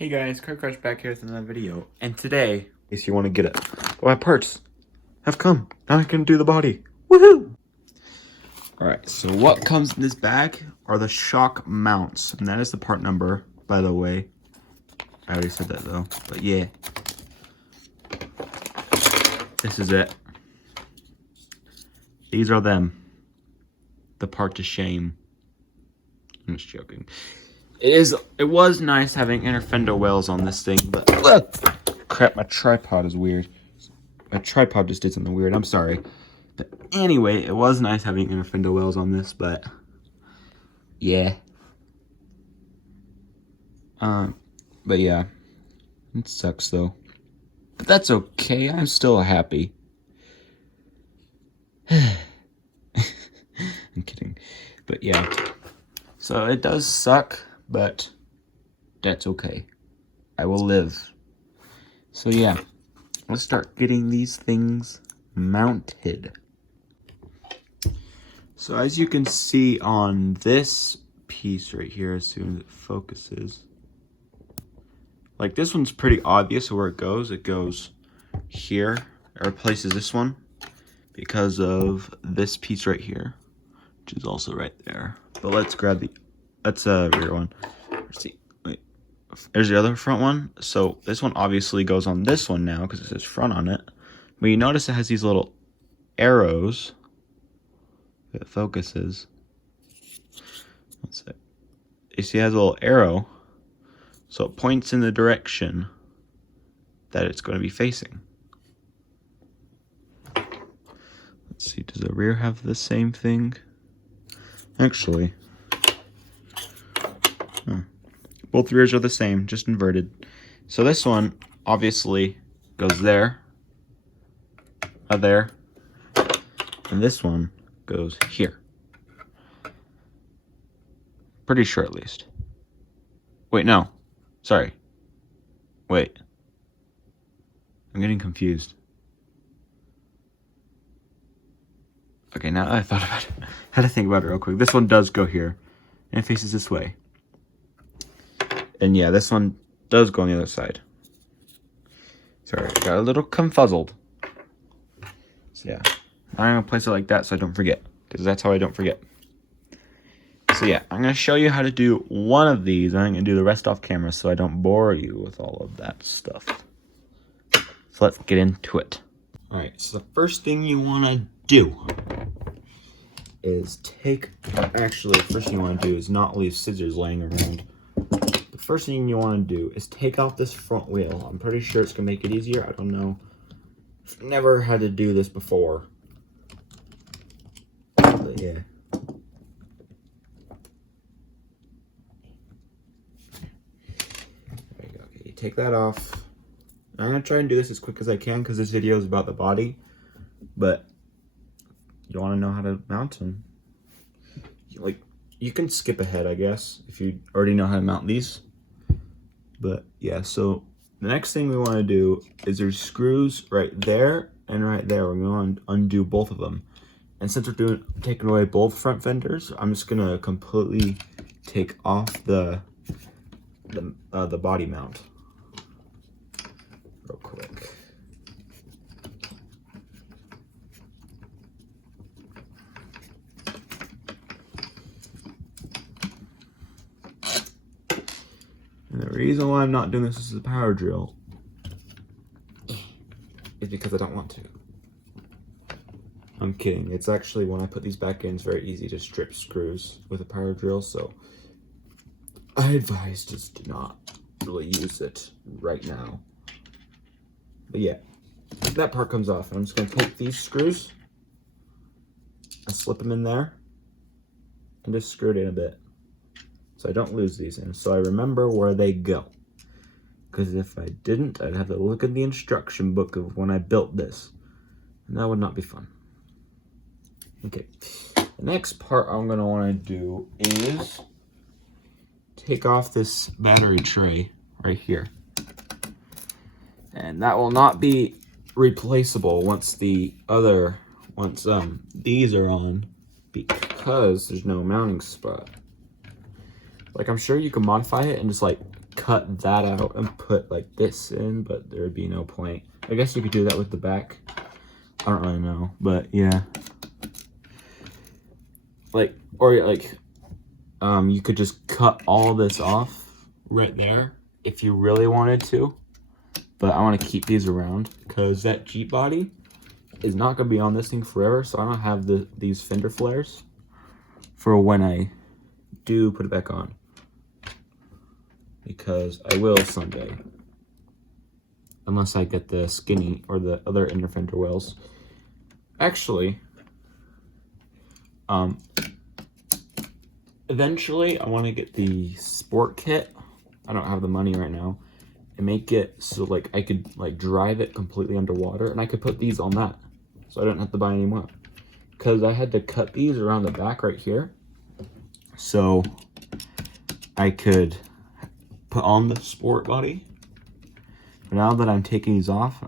Hey guys, Car Crush back here with another video, and today, in case you want to get it, my parts have come. Now I can do the body. Woohoo! Alright, so what comes in this bag are the shock mounts, and that is the part number, by the way. I already said that though, but yeah. This is it. These are them. The part to shame. I'm just joking. It was nice having inner fender wells on this thing, but crap, my tripod is weird. My tripod just did something weird. I'm sorry. But anyway, it was nice having inner fender wells on this, but yeah. But yeah, it sucks though. But that's okay. I'm still happy. I'm kidding. But yeah. So it does suck, but that's okay. I will live. So yeah, let's start getting these things mounted. So as you can see on this piece right here, as soon as it focuses, like this one's pretty obvious where it goes. It goes here. It replaces this one because of this piece right here, which is also right there. But let's grab that's a rear one. Let's see. Wait. There's the other front one. So this one obviously goes on this one now because it says front on it. But you notice it has these little arrows. It focuses. Let's see. You see it has a little arrow. So it points in the direction that it's going to be facing. Let's see, does the rear have the same thing? Actually, both rears are the same, just inverted. So this one obviously goes there, there, and this one goes here. Pretty sure at least. Wait, no. Sorry. Wait. I'm getting confused. Okay, now that I thought about it, I had to think about it real quick. This one does go here, and it faces this way. And yeah, this one does go on the other side. Sorry, I got a little confuzzled. So yeah, I'm gonna place it like that so I don't forget, because that's how I don't forget. So yeah, I'm gonna show you how to do one of these, and I'm gonna do the rest off camera so I don't bore you with all of that stuff. So let's get into it. All right, so the first thing you wanna do is the first thing you want to do is not leave scissors laying around. The first thing you want to do is take off this front wheel. I'm pretty sure it's going to make it easier. I don't know. I've never had to do this before. But yeah. There you go. Okay, you take that off. I'm going to try and do this as quick as I can because this video is about the body. But you want to know how to mount them. Like, you can skip ahead, I guess, if you already know how to mount these. But yeah, so the next thing we want to do is there's screws right there and right there. We're going to undo both of them. And since we're taking away both front fenders, I'm just going to completely take off the body mount real quick. And the reason why I'm not doing this as a power drill is because I don't want to. I'm kidding. It's actually, when I put these back in, it's very easy to strip screws with a power drill, so I advise just to not really use it right now. But yeah, that part comes off, and I'm just going to take these screws and slip them in there and just screw it in a bit, so I don't lose these in, so I remember where they go. Because if I didn't, I'd have to look at the instruction book of when I built this, and that would not be fun. Okay, the next part I'm going to want to do is take off this battery tray right here. And that will not be replaceable once these are on, because there's no mounting spot. Like, I'm sure you can modify it and just like cut that out and put like this in, but there would be no point. I guess you could do that with the back. I don't really know, but yeah. Like, or like, you could just cut all this off right there if you really wanted to. But I want to keep these around because that Jeep body is not going to be on this thing forever. So I don't have these fender flares for when I do put it back on. Because I will someday. Unless I get the skinny or the other inner fender wells. Actually, eventually I want to get the sport kit. I don't have the money right now. And make it so like I could like drive it completely underwater, and I could put these on that. So I don't have to buy any more. Because I had to cut these around the back right here. So I could put on the sport body. But now that I'm taking these off,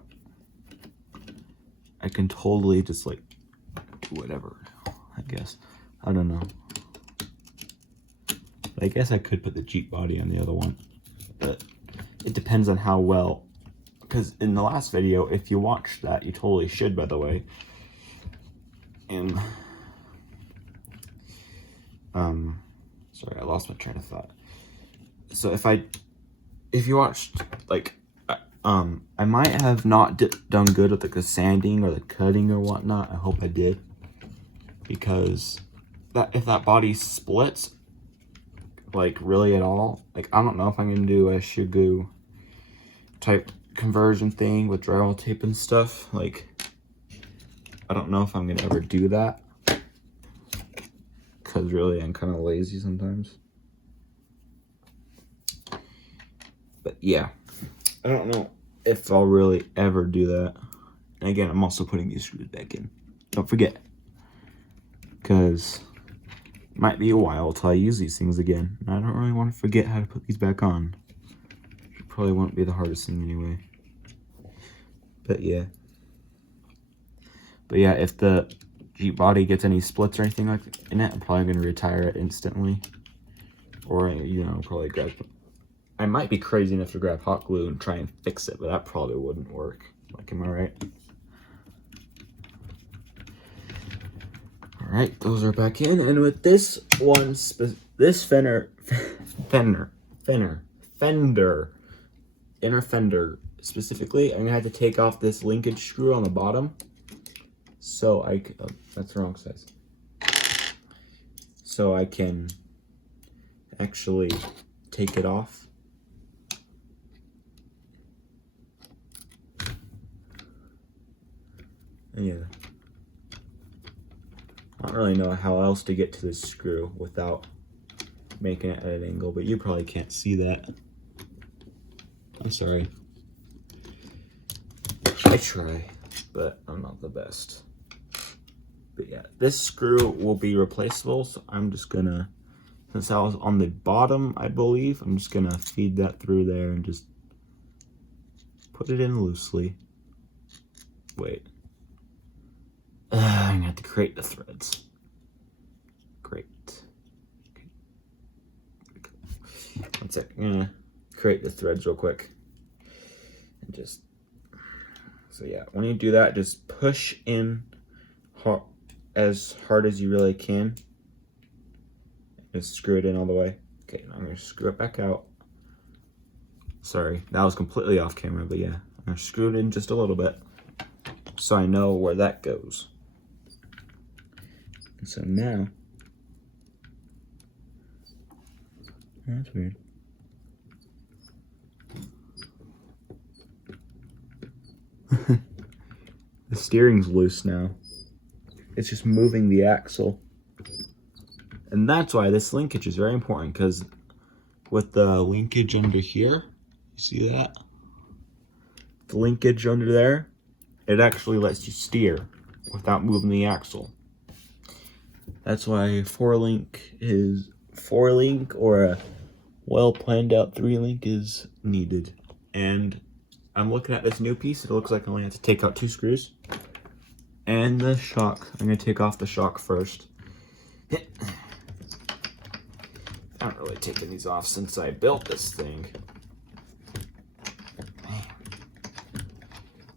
I can totally just like do whatever, I guess. I don't know. But I guess I could put the Jeep body on the other one. But it depends on how well, because in the last video, if you watched that, you totally should, by the way. And, sorry, I lost my train of thought. So if you watched, like, I might have not done good with like the sanding or the cutting or whatnot. I hope I did, because if that body splits, like really at all, like I don't know if I'm gonna do a Shigu type conversion thing with drywall tape and stuff. Like, I don't know if I'm gonna ever do that, because really I'm kind of lazy sometimes. But yeah, I don't know if I'll really ever do that. And again, I'm also putting these screws back in. Don't forget, because it might be a while till I use these things again. And I don't really want to forget how to put these back on. It probably won't be the hardest thing anyway. But yeah. But yeah, if the Jeep body gets any splits or anything like in it, I'm probably going to retire it instantly. Or, you know, probably grab... I might be crazy enough to grab hot glue and try and fix it, but that probably wouldn't work. Like, am I right? Alright, those are back in. And with this one, this fender, inner fender specifically, I'm going to have to take off this linkage screw on the bottom. So oh, that's the wrong size. So I can actually take it off. Yeah. I don't really know how else to get to this screw without making it at an angle, but you probably can't see that. I'm sorry. I try, but I'm not the best. But yeah, this screw will be replaceable, so I'm just gonna, since that was on the bottom, I believe, I'm just gonna feed that through there and just put it in loosely. Wait. I'm gonna have to create the threads. Great. Okay. 1 sec. I'm gonna create the threads real quick. And just, so yeah, when you do that, just push in as hard as you really can. Just screw it in all the way. Okay, now I'm gonna screw it back out. Sorry, that was completely off camera, but yeah, I'm gonna screw it in just a little bit so I know where that goes. And so now, that's weird. The steering's loose now. It's just moving the axle. And that's why this linkage is very important, because with the linkage under here, you see that? The linkage under there, it actually lets you steer without moving the axle. That's why 4-link or a well planned out 3-link is needed. And I'm looking at this new piece. It looks like I only have to take out 2 screws. And the shock. I'm going to take off the shock first. I haven't really taken these off since I built this thing.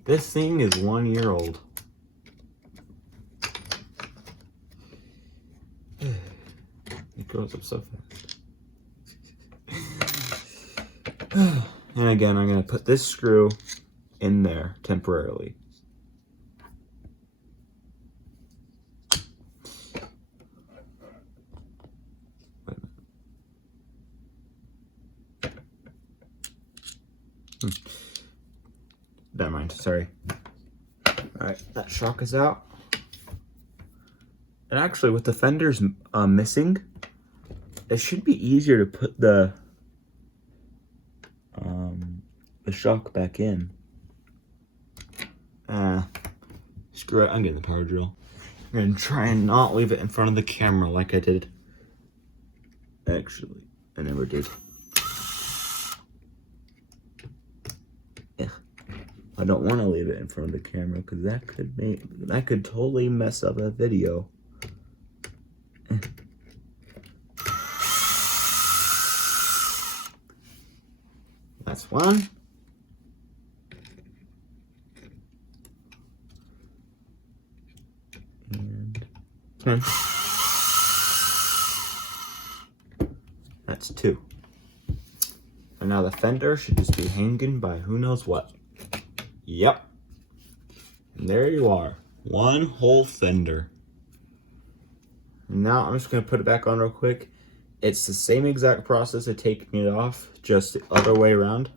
This thing is 1 year old. It goes up so fast. And again, I'm going to put this screw in there temporarily. Never mind, sorry. Alright, that shock is out. And actually, with the fenders missing, it should be easier to put the shock back in. Screw it, I'm getting the power drill. I'm gonna try and not leave it in front of the camera like I did. Actually, I never did. I don't want to leave it in front of the camera because that could totally mess up a video. That's one. And come on. That's two. And now the fender should just be hanging by who knows what. Yep. And there you are. One whole fender. And now I'm just going to put it back on real quick. It's the same exact process of taking it off, just the other way around.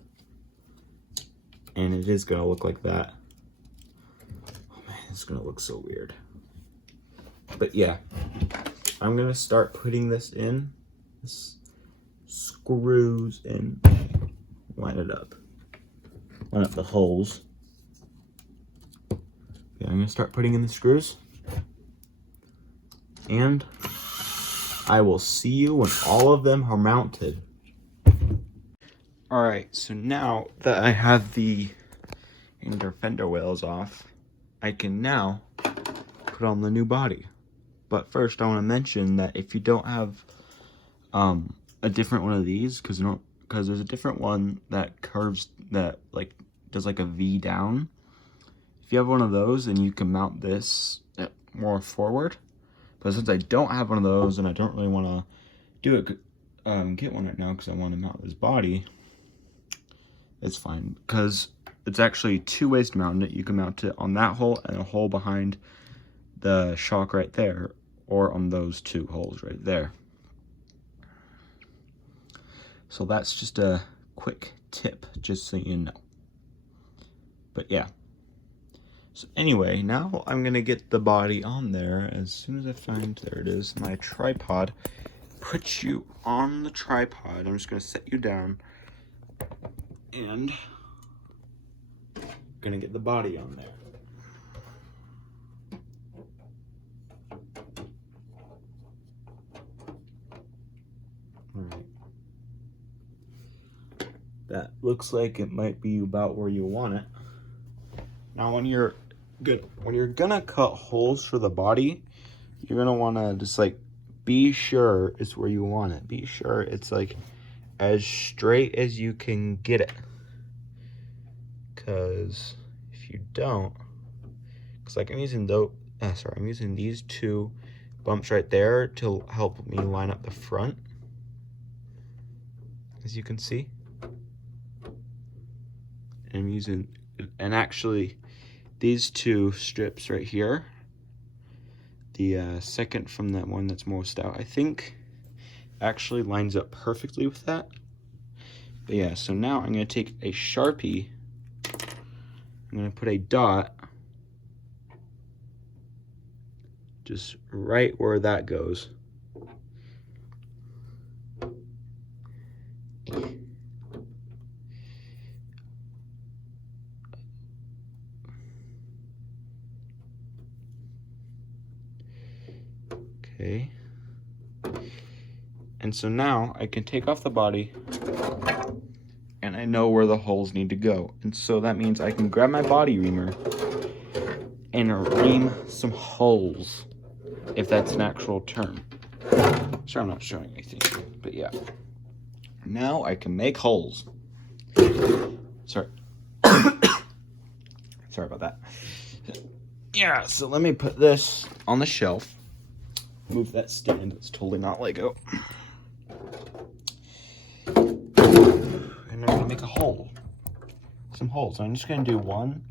And it is going to look like that. Oh man, it's going to look so weird. But yeah, I'm going to start putting this in. This screws in. Line it up. Line up the holes. Yeah, I'm going to start putting in the screws. And I will see you when all of them are mounted. Alright, so now that I have the inner fender wheels off, I can now put on the new body. But first I want to mention that if you don't have a different one of these, because there's a different one that curves, that like does like a V down. If you have one of those, then you can mount this more forward. But since I don't have one of those, and I don't really want to do it, get one right now because I want to mount this body, it's fine. Because it's actually two ways to mount it. You can mount it on that hole and a hole behind the shock right there, or on those two holes right there. So that's just a quick tip, just so you know. But yeah. So anyway, now I'm gonna get the body on there as soon as I find, there it is, my tripod. Put you on the tripod. I'm just gonna set you down and gonna get the body on there. Alright. That looks like it might be about where you want it. Now when you're gonna cut holes for the body, you're gonna wanna just like be sure it's where you want it. Be sure it's like as straight as you can get it. Cause if you don't, cause like I'm using these two bumps right there to help me line up the front. As you can see. And actually these two strips right here, the second from that one that's most out, I think actually lines up perfectly with that. But yeah, so now I'm going to take a Sharpie, I'm going to put a dot just right where that goes. Okay. And so now I can take off the body and I know where the holes need to go. And so that means I can grab my body reamer and ream some holes, if that's an actual term. Sure, I'm not showing anything, but yeah. Now I can make holes. Sorry. It's Sorry about that. Yeah, so let me put this on the shelf. Move that stand. It's totally not Lego. And I'm going to make a hole. Some holes. I'm just going to do one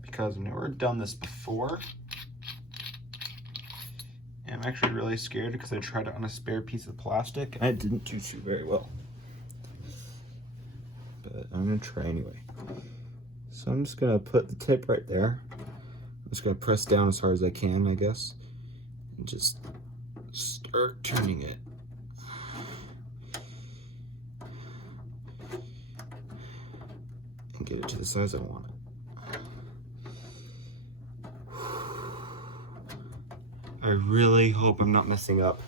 because I've never done this before. And I'm actually really scared because I tried it on a spare piece of plastic and it didn't do very well. But I'm going to try anyway. So I'm just going to put the tip right there. I'm just going to press down as hard as I can, I guess. And just start turning it. And get it to the size I want it. I really hope I'm not messing up.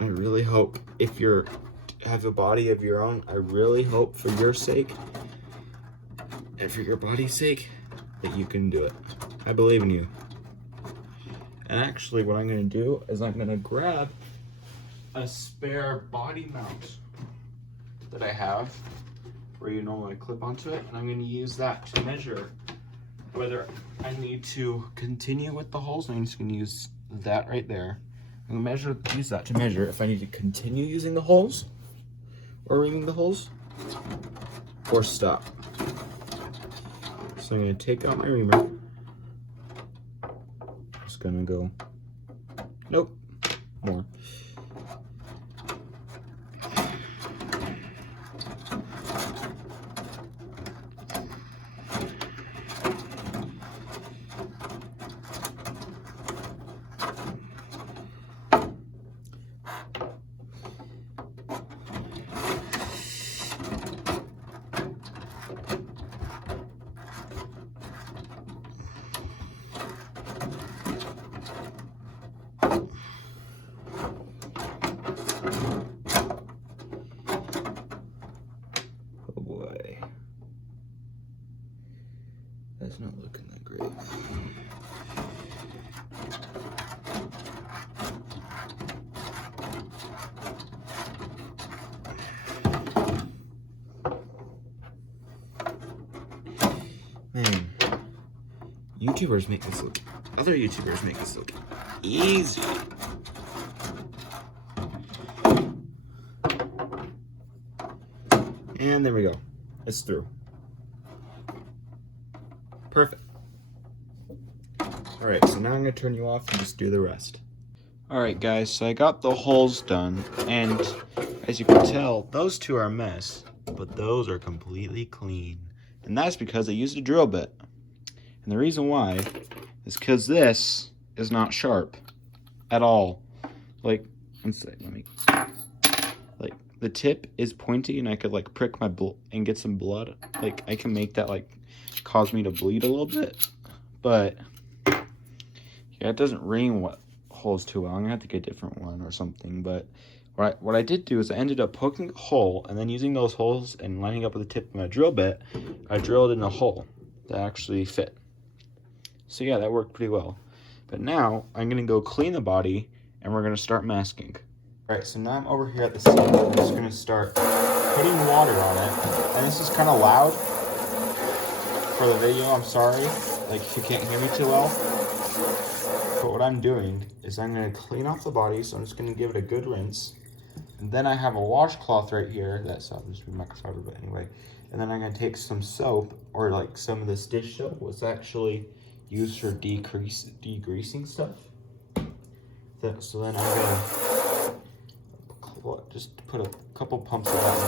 I really hope if you have a body of your own, I really hope for your sake and for your body's sake that you can do it. I believe in you. And actually what I'm gonna do is I'm gonna grab a spare body mount that I have where you normally clip onto it, and I'm gonna use that to measure whether I need to continue with the holes. I'm just gonna use that right there. I'm gonna use that to measure if I need to continue using the holes or reaming the holes or stop. So I'm gonna take out my reamer. Just gonna go, nope, more. Oh boy. That's not looking that great. Man, YouTubers make this look, other YouTubers make this look easy. And there we go. It's through. Perfect. Alright, so now I'm going to turn you off and just do the rest. Alright guys, so I got the holes done, and as you can tell, those two are a mess, but those are completely clean. And that's because I used a drill bit. And the reason why is because this is not sharp at all. Like, like the tip is pointy, and I could like prick my and get some blood. Like I can make that like cause me to bleed a little bit, but yeah, it doesn't ring what holes too well. I'm gonna have to get a different one or something. But what I did do is I ended up poking a hole, and then using those holes and lining up with the tip of my drill bit, I drilled in a hole that actually fit. So yeah, that worked pretty well. But now I'm gonna go clean the body, and we're gonna start masking. All right, so now I'm over here at the sink. I'm just gonna start putting water on it. And this is kind of loud for the video, I'm sorry. Like if you can't hear me too well. But what I'm doing is I'm gonna clean off the body, so I'm just gonna give it a good rinse. And then I have a washcloth right here, that's obviously microfiber, but anyway. And then I'm gonna take some soap, or like some of this dish soap was actually used for degreasing stuff. So then I'm gonna just put a couple pumps of that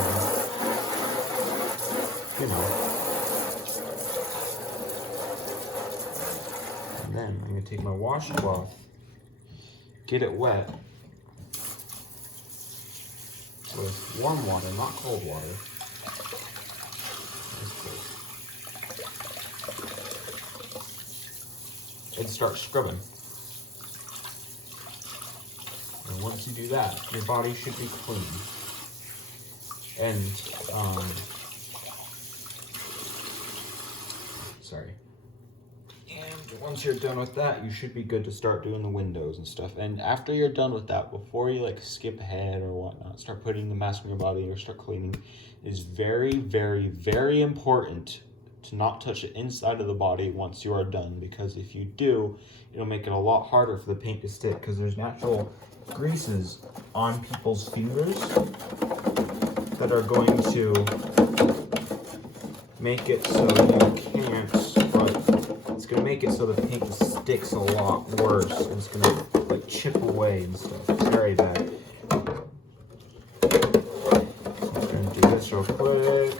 in there. You know. And then I'm gonna take my washcloth, get it wet with warm water, not cold water. And start scrubbing. And once you do that, your body should be clean. And, sorry. And once you're done with that, you should be good to start doing the windows and stuff. And after you're done with that, before you like skip ahead or whatnot, start putting the mask on your body or start cleaning, it is very, very, very important to not touch the inside of the body once you are done, because if you do, it'll make it a lot harder for the paint to stick, because there's natural greases on people's fingers that are going to make it so you can't, it's going to make it so the paint just sticks a lot worse, and it's going to like chip away and stuff. It's very bad. So I'm going to do this real quick.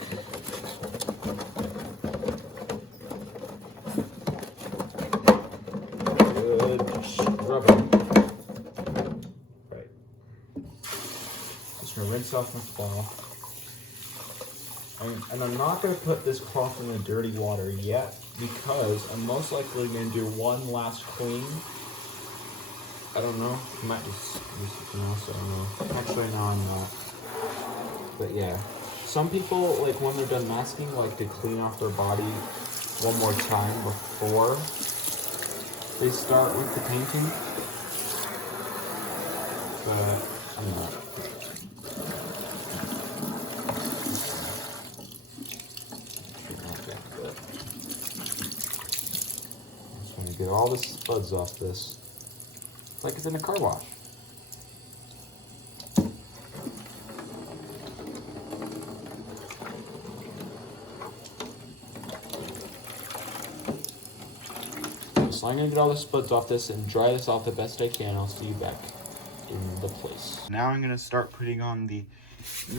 Good, just rub it. Right. Just going to rinse off my cloth. And I'm not going to put this cloth in the dirty water yet, because I'm most likely going to do one last clean. I don't know. I might just use something else. I don't know. Actually, no, I'm not. But yeah. Some people, like when they're done masking, like to clean off their body one more time before they start with the painting. But I'm not. Get all the spuds off this, like it's in a car wash. So I'm gonna get all the spuds off this and dry this off the best I can. I'll see you back in the place. Now I'm gonna start putting on the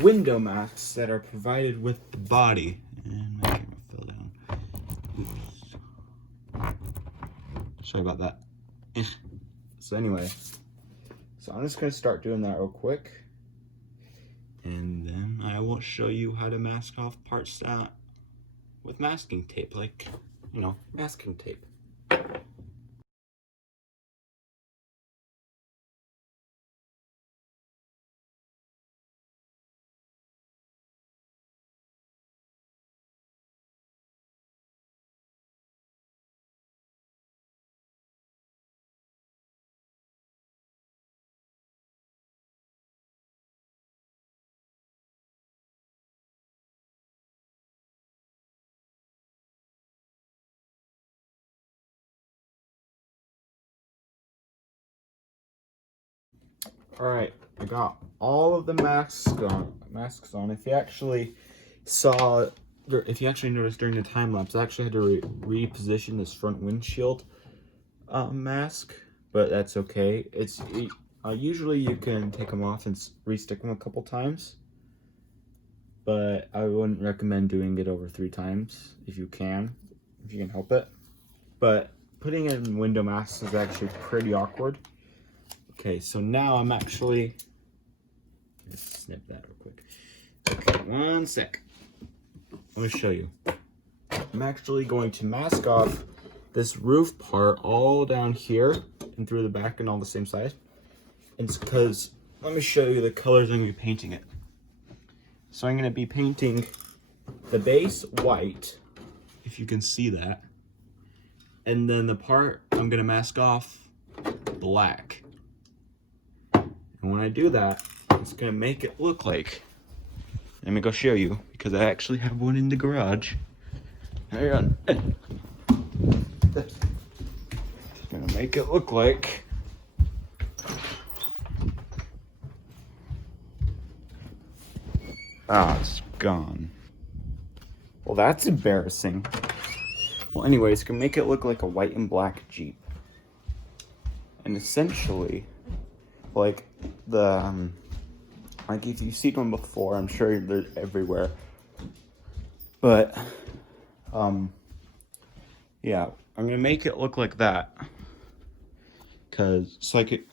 window masks that are provided with the body. And my camera fell down. Oops. Sorry about that. So anyway, so I'm just going to start doing that real quick. And then I will show you how to mask off parts that with masking tape, like, you know, masking tape. Alright, I got all of the masks on. If you actually noticed during the time lapse, I actually had to reposition this front windshield mask, but that's okay. Usually you can take them off and re-stick them a couple times, but I wouldn't recommend doing it over 3 times if you can help it. But putting it in window masks is actually pretty awkward. Okay, so now I'm actually, let's snip that real quick. Okay, one sec. Let me show you. I'm actually going to mask off this roof part all down here and through the back and all the same side. And it's because, let me show you the colors I'm going to be painting it. So I'm going to be painting the base white, if you can see that. And then the part I'm going to mask off black. And when I do that, it's going to make it look like, let me go show you, because I actually have one in the garage. Hang on. It's going to make it look like, it's gone. Well, that's embarrassing. Well, anyway, it's going to make it look like a white and black Jeep. And essentially, like like if you've seen one before, I'm sure they're everywhere. But yeah, I'm gonna make it look like that, cause the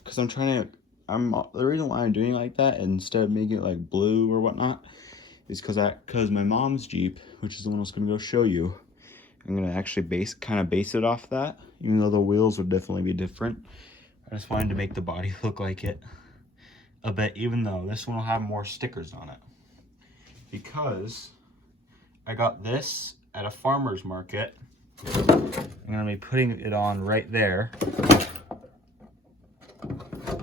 reason why I'm doing it like that instead of making it like blue or whatnot is cause my mom's Jeep, which is the one I was gonna go show you, I'm gonna actually base it off that, even though the wheels would definitely be different. I just wanted to make the body look like it a bit, even though this one will have more stickers on it. Because I got this at a farmer's market I'm gonna be putting it on right there.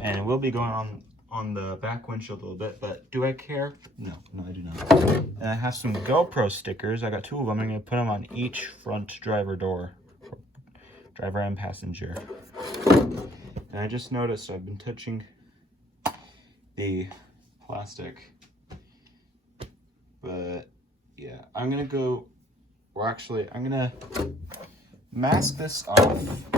And it will be going on the back windshield a little bit, but do I care? No, I do not. And I have some GoPro stickers. I got 2 of them. I'm gonna put them on each front driver door, driver and passenger. And I just noticed I've been touching the plastic, but yeah, I'm gonna mask this off,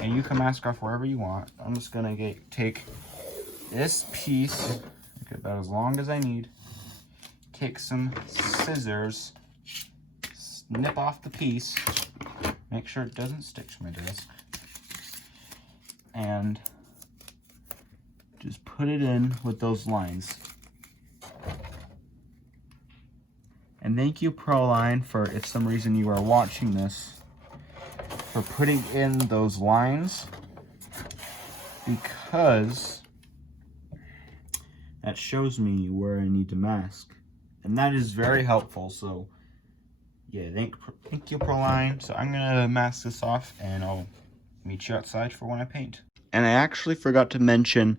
and you can mask off wherever you want. I'm just gonna take this piece, make it about as long as I need, take some scissors, snip off the piece, make sure it doesn't stick to my desk, and just put it in with those lines. And thank you, Proline, for, if some reason you are watching this, for putting in those lines, because that shows me where I need to mask. And that is very helpful. So yeah, thank you, Proline. So I'm gonna mask this off and I'll meet you outside for when I paint. And I actually forgot to mention,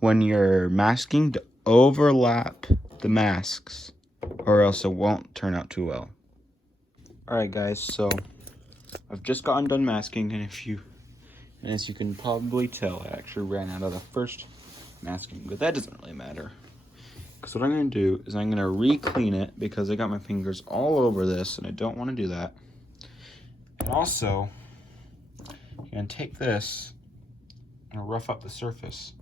when you're masking, to overlap the masks, or else it won't turn out too well. Alright guys, so I've just gotten done masking, and as you can probably tell, I actually ran out of the first masking, but that doesn't really matter. Because what I'm going to do is I'm going to re-clean it, because I got my fingers all over this and I don't want to do that. And also, I'm going to take this and rough up the surface,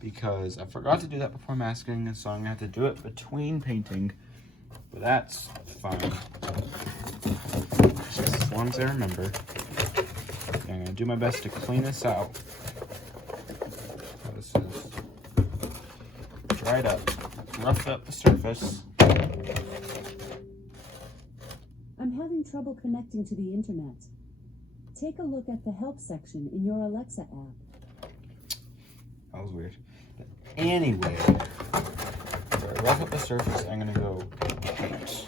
because I forgot to do that before masking, so I'm going to have to do it between painting, but that's fine. Just as long as I remember. I'm going to do my best to clean this out. So this is dried up, roughed up the surface. I'm having trouble connecting to the internet. Take a look at the help section in your Alexa app. That was weird. But anyway, so I rough up the surface, I'm going to go paint.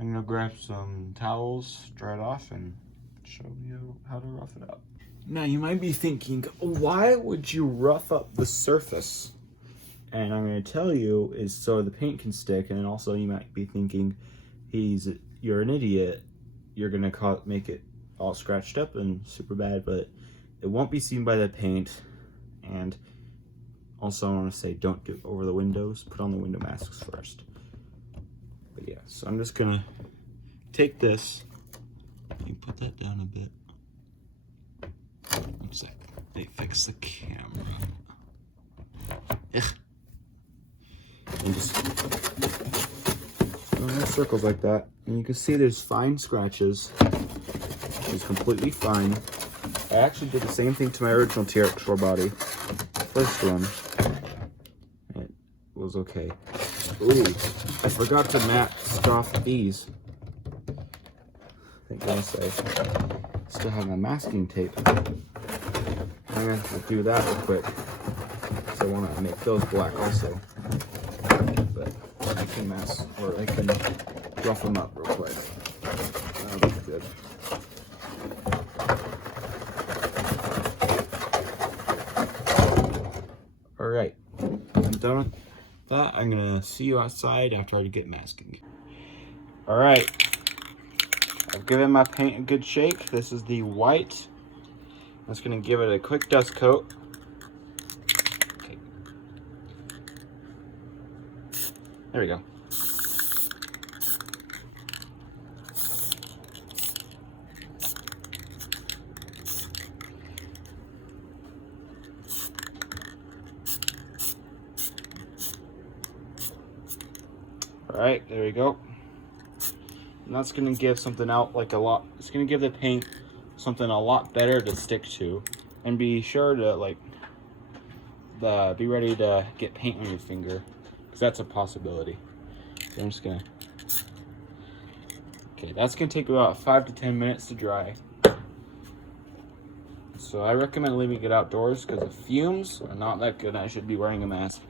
I'm going to grab some towels, dry it off, and show you how to rough it up. Now you might be thinking, why would you rough up the surface? And I'm going to tell you is so the paint can stick, and then also you might be thinking, you're an idiot, you're going to make it all scratched up and super bad, but it won't be seen by the paint. And also I want to say, don't do it over the windows, put on the window masks first. But yeah, so I'm just going to take this, you put that down a bit. Looks like they fixed the camera. Ugh. And just go in circles like that, and you can see there's fine scratches. It's completely fine. I actually did the same thing to my original TRX4 body, first one. It was okay. Ooh, I forgot to mask off these. Thank goodness I still have my masking tape. I'm gonna have to do that real quick. So I want to make those black also. But I can mask, or I can rough them up real quick. That'll be good. Alright, I'm done with that. I'm gonna see you outside after I get masking. Alright, I've given my paint a good shake. This is the white. I'm just gonna give it a quick dust coat. Okay. There we go. Alright, there we go. And that's gonna give something out like it's gonna give the paint something a lot better to stick to. And be sure to be ready to get paint on your finger, because that's a possibility. So I'm just gonna, okay, that's gonna take about 5 to 10 minutes to dry. So I recommend leaving it outdoors because the fumes are not that good. I should be wearing a mask.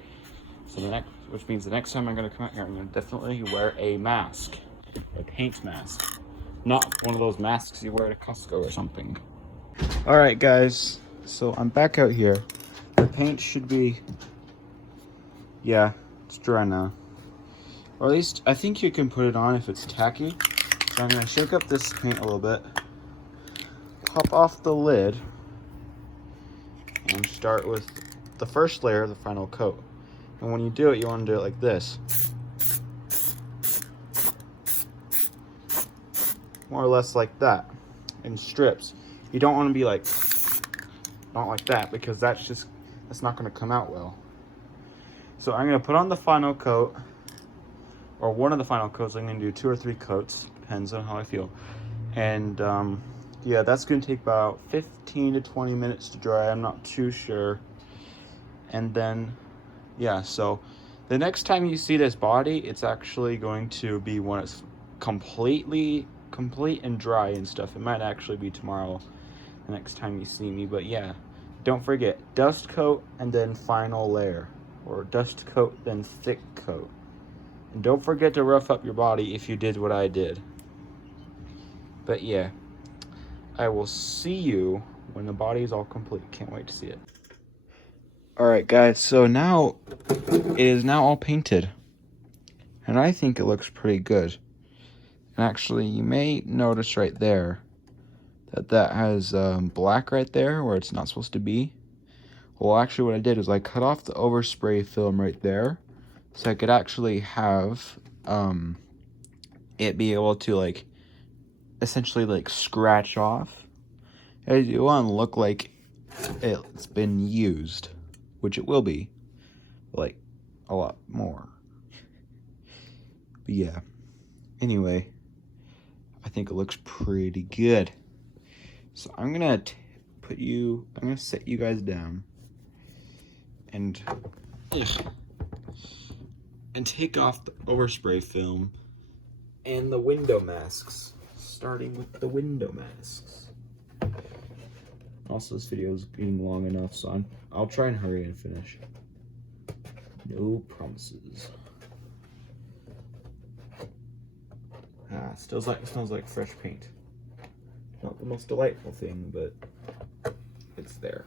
So which means the next time I'm gonna come out here, I'm gonna definitely wear a mask, a paint mask, not one of those masks you wear at Costco or something. All right, guys. So I'm back out here. The paint should be, yeah, it's dry now. Or at least I think you can put it on if it's tacky. So I'm gonna shake up this paint a little bit, pop off the lid, and start with the first layer of the final coat. And when you do it, you want to do it like this. More or less like that, in strips. You don't want to be like, not like that, because that's not going to come out well. So I'm going to put on the final coat, or one of the final coats. I'm going to do 2 or 3 coats, depends on how I feel. And yeah, that's going to take about 15 to 20 minutes to dry. I'm not too sure. And then, yeah, so the next time you see this body, it's actually going to be when it's complete and dry and stuff. It might actually be tomorrow, the next time you see me. But yeah, don't forget, dust coat and then final layer, or dust coat then thick coat. And don't forget to rough up your body if you did what I did. But yeah, I will see you when the body is all complete. Can't wait to see it. Alright guys, so now it is now all painted, and I think it looks pretty good. And actually, you may notice right there that has black right there where it's not supposed to be. Well, actually what I did is I cut off the overspray film right there, so I could actually have it be able to like essentially like scratch off. And you want to look like it's been used, which it will be, like a lot more. But yeah, anyway, I think it looks pretty good. So I'm gonna set you guys down and take off the overspray film and the window masks, starting with the window masks. Also, this video is getting long enough, so I'll try and hurry and finish. No promises. Smells like fresh paint. Not the most delightful thing, but it's there.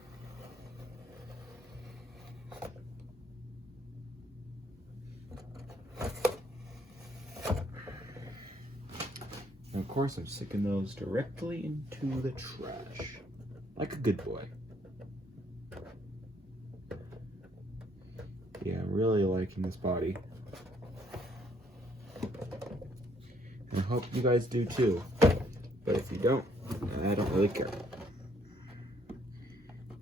And of course, I'm sticking those directly into the trash, like a good boy. Yeah, I'm really liking this body. And I hope you guys do too. But if you don't, I don't really care.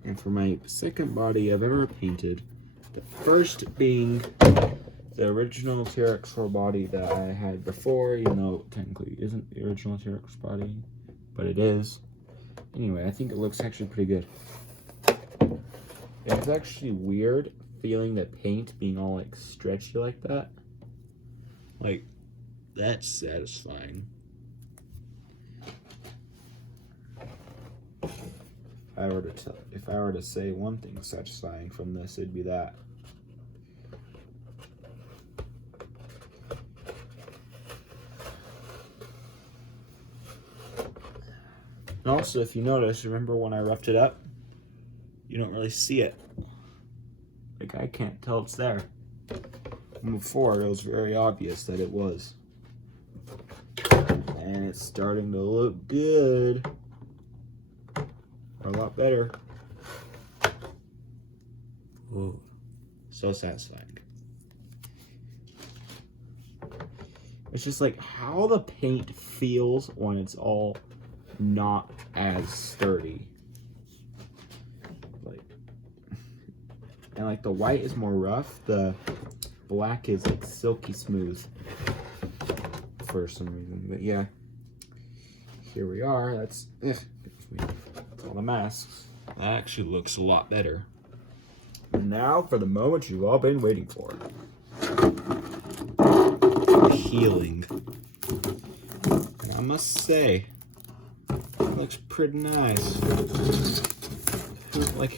And for my second body I've ever painted, the first being the original TRX4 body that I had before, even though it technically isn't the original TRX body, but it is. Anyway, I think it looks actually pretty good. It's actually weird feeling the paint being all like stretchy like that. Like, that's satisfying. If I were to say one thing satisfying from this, it'd be that. And also, if you notice, remember when I roughed it up? You don't really see it. Like, I can't tell it's there. And before, it was very obvious that it was. And it's starting to look good. Or a lot better. Ooh, so satisfying. It's just like how the paint feels when it's all not as sturdy. Like, and like the white is more rough, the black is like silky smooth for some reason. But yeah, here we are. That's all the masks. That actually looks a lot better. And now for the moment you've all been waiting for. Healing. And I must say, it looks pretty nice.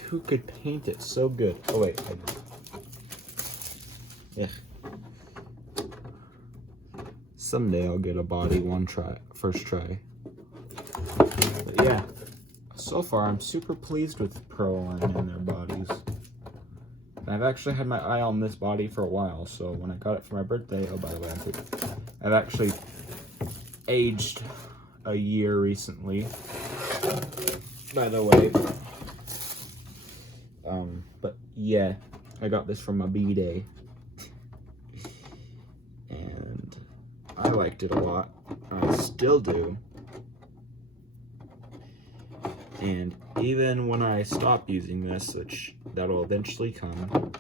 Who could paint it so good? Oh wait, Yeah. Someday I'll get a body first try. But yeah, so far I'm super pleased with Proline and their bodies. And I've actually had my eye on this body for a while, so when I got it for my birthday, oh by the way, I've actually aged a year recently, by the way. But yeah, I got this from my B-Day. And I liked it a lot. I still do. And even when I stop using this, which that'll eventually come,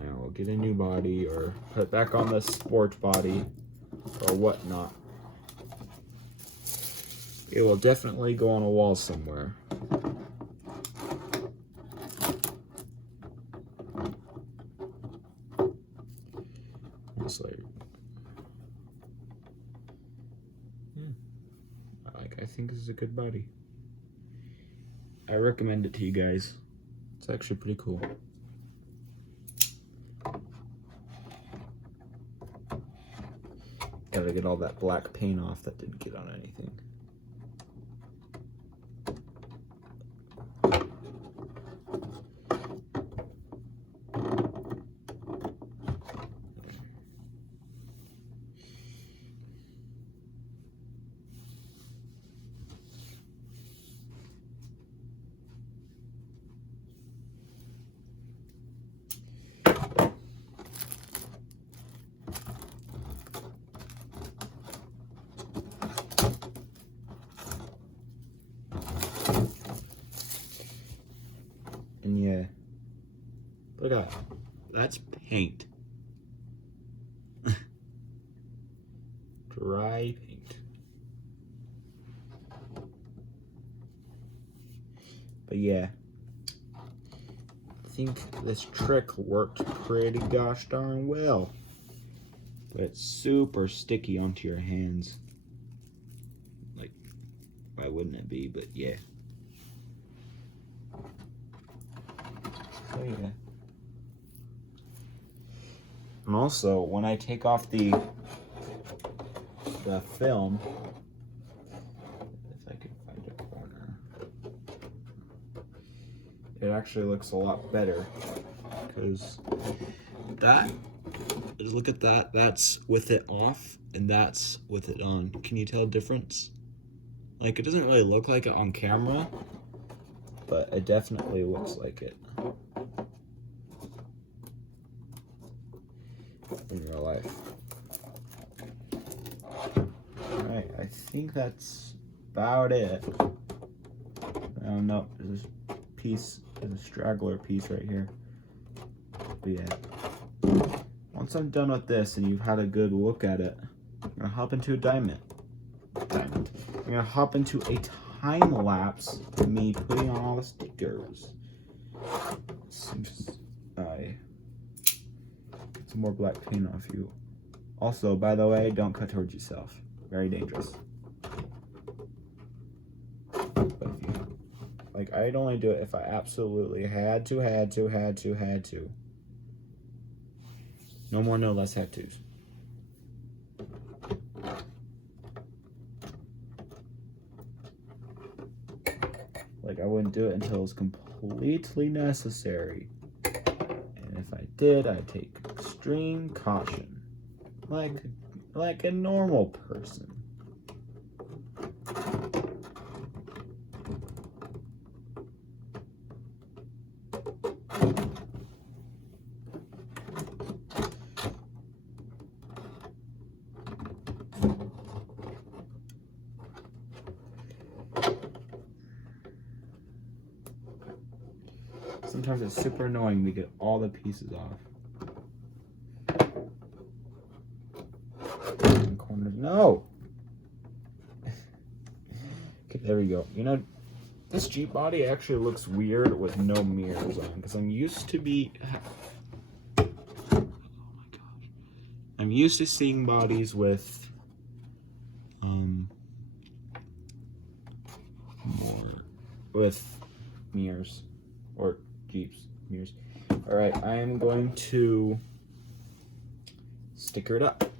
I will get a new body or put it back on the sport body or whatnot. It will definitely go on a wall somewhere. It's like, yeah, I think this is a good body. I recommend it to you guys. It's actually pretty cool. Gotta get all that black paint off that didn't get on anything. And yeah, look at that. That's paint. Dry paint. But yeah, I think this trick worked pretty gosh darn well. But it's super sticky onto your hands. Like, why wouldn't it be? But yeah. So yeah. And also, when I take off the film, if I can find a corner, it actually looks a lot better, because look at that, that's with it off and that's with it on. Can you tell a difference? Like, it doesn't really look like it on camera, but it definitely looks like it in real life. Alright, I think that's about it. I don't know, there's a straggler piece right here. But yeah. Once I'm done with this and you've had a good look at it, I'm gonna hop into a diamond. I'm gonna hop into a time lapse of me putting on all the stickers. Since I get some more black paint off you. Also, by the way, don't cut towards yourself. Very dangerous. But if you, like, I'd only do it if I absolutely had to. No more, no less had tos. Like, I wouldn't do it until it was completely necessary. And if I did, I'd take extreme caution. Like a normal person. Sometimes it's super annoying to get all the pieces off. Corners, no! Okay, there we go. You know, this Jeep body actually looks weird with no mirrors on, because I'm used to oh my gosh. I'm used to seeing bodies with with mirrors, or Jeeps mirrors. All right, I am going to sticker it up.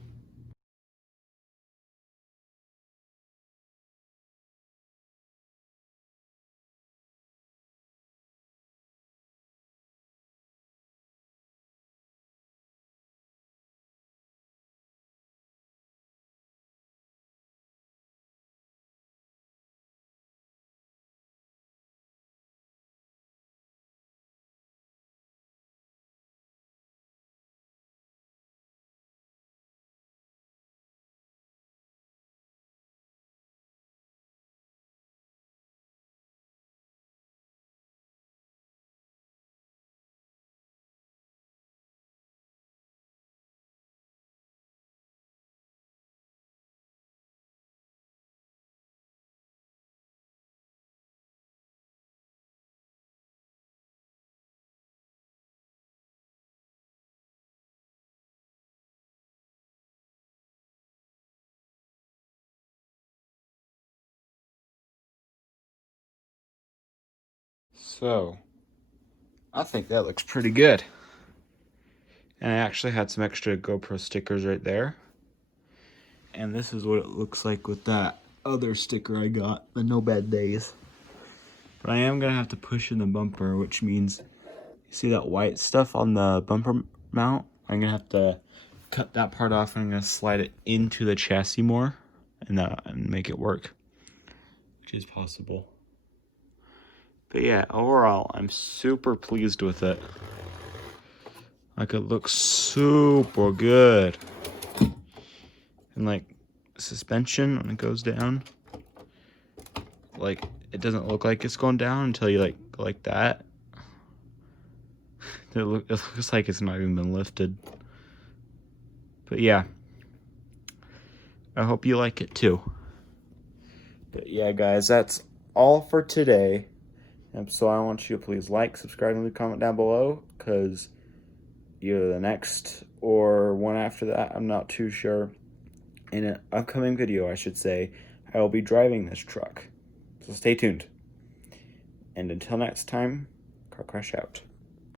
So, I think that looks pretty good. And I actually had some extra GoPro stickers right there. And this is what it looks like with that other sticker I got, the No Bad Days. But I am gonna have to push in the bumper, which means, you see that white stuff on the bumper mount? I'm gonna have to cut that part off and I'm gonna slide it into the chassis more and make it work, which is possible. But yeah, overall, I'm super pleased with it. Like, it looks super good. And like, suspension, when it goes down, like, it doesn't look like it's going down until you like go like that. It looks like it's not even been lifted. But yeah, I hope you like it too. But yeah, guys, that's all for today. And so I want you to please like, subscribe, and leave a comment down below, because either the next or one after that, I'm not too sure. In an upcoming video, I should say, I will be driving this truck. So stay tuned. And until next time, Car Crash out.